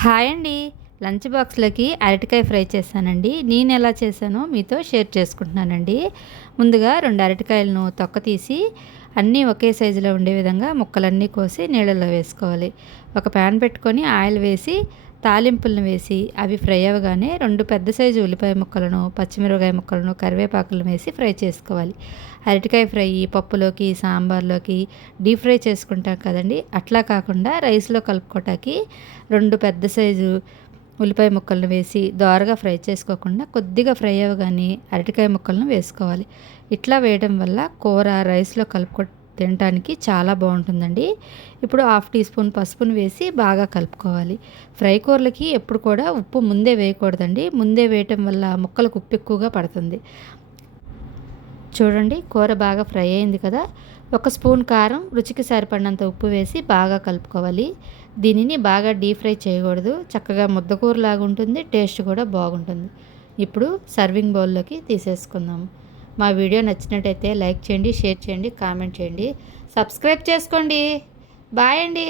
Hi అండి. Lunch బాక్స్‌లోకి అరటికాయ ఫ్రై చేశానండి. నేను ఎలా చేశానో మీతో షేర్ చేసుకుంటున్నానండి. ముందుగా 2 అరటికాయలను తొక్క తీసి అన్నీ ఒకే సైజులో ఉండే విధంగా ముక్కలన్నీ కోసి నీళ్ళల్లో వేసుకోవాలి. ఒక ప్యాన్ పెట్టుకొని ఆయిల్ వేసి తాలింపులను వేసి అవి ఫ్రై అవ్వగానే 2 పెద్ద సైజు ఉల్లిపాయ ముక్కలను, పచ్చిమిరపకాయ ముక్కలను, కరివేపాకులను వేసి ఫ్రై చేసుకోవాలి. అరటికాయ ఫ్రై పప్పులోకి, సాంబార్లోకి డీప్ ఫ్రై చేసుకుంటాం కదండీ! అట్లా కాకుండా రైస్‌లో కలుపుకోవటానికి 2 పెద్ద సైజు ఉల్లిపాయ ముక్కలను వేసి దోరగా ఫ్రై చేసుకోకుండా కొద్దిగా ఫ్రై అవ్వగానే అరటికాయ ముక్కలను వేసుకోవాలి. ఇట్లా వేయడం వల్ల కూర రైస్‌లో తినటానికి చాలా బాగుంటుందండి. ఇప్పుడు హాఫ్ టీ స్పూన్ పసుపును వేసి బాగా కలుపుకోవాలి. ఫ్రై కూరలకి ఎప్పుడు కూడా ఉప్పు ముందే వేయకూడదండి. ముందే వేయటం వల్ల ముక్కలకు ఉప్పు ఎక్కువగా పడుతుంది. చూడండి, కూర బాగా ఫ్రై అయింది కదా! ఒక స్పూన్ కారం, రుచికి సరిపడినంత ఉప్పు వేసి బాగా కలుపుకోవాలి. దీనిని బాగా డీప్ ఫ్రై చేయకూడదు. చక్కగా ముద్దకూరలాగా ఉంటుంది. టేస్ట్ కూడా బాగుంటుంది. ఇప్పుడు సర్వింగ్ బౌల్లోకి తీసేసుకుందాం. మా వీడియో నచ్చినట్టయితే లైక్ చేయండి, షేర్ చేయండి, కామెంట్ చేయండి, సబ్స్క్రైబ్ చేసుకోండి. బాయ్ అండి.